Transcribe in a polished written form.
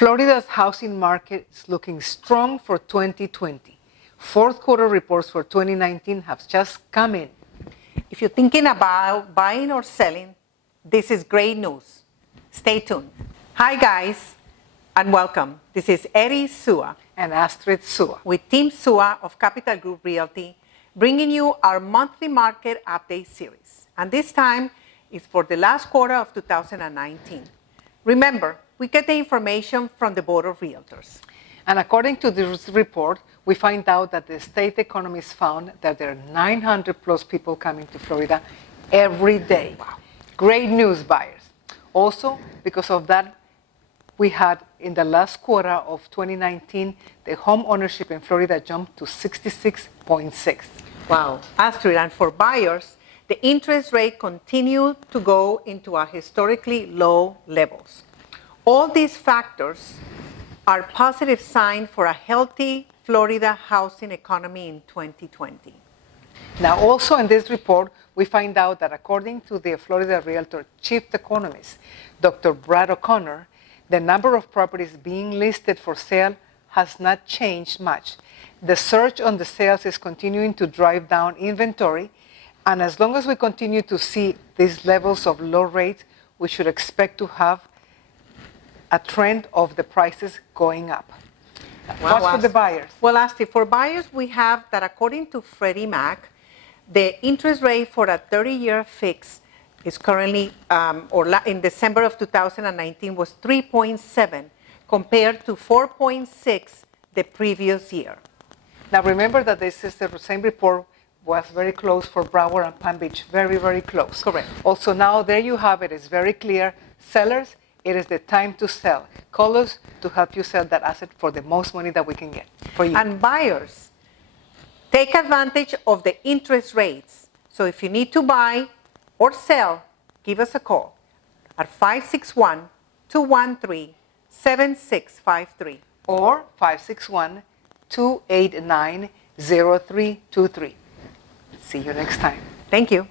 Florida's housing market is looking strong for 2020. Fourth quarter reports for 2019 have just come in. If you're thinking about buying or selling, this is great news. Stay tuned. Hi guys, and welcome. This is Eddie Sua And Astrid Sua. with Team Sua of Capital Group Realty, bringing you our monthly market update series. And this time is for the last quarter of 2019. Remember, we get the information from the Board of Realtors. And according to this report, we find out that the state economists found that there are 900 plus people coming to Florida every day. Wow. Great news, buyers. Also, because of that, we had in the last quarter of 2019, the home ownership in Florida jumped to 66.6. Wow. Astrid, and for buyers, the interest rate continued to go into our historically low levels. All these factors are positive signs for a healthy Florida housing economy in 2020. Now, also in this report, we find out that according to the Florida Realtor Chief Economist, Dr. Brad O'Connor, the number of properties being listed for sale has not changed much. The surge on the sales is continuing to drive down inventory, and as long as we continue to see these levels of low rates, we should expect to have a trend of the prices going up. What's for the buyers? Well, Astrid, for buyers, we have that according to Freddie Mac, the interest rate for a 30-year fix is currently, in December of 2019, was 3.7 compared to 4.6 the previous year. Now remember that this is the same report was very close for Broward and Palm Beach, very, very close. Correct. Also now there you have it, it's very clear. Sellers, it is the time to sell. Call us to help you sell that asset for the most money that we can get for you. And buyers, take advantage of the interest rates. So if you need to buy or sell, give us a call at 561-213-7653. Or 561-289-0323. See you next time. Thank you.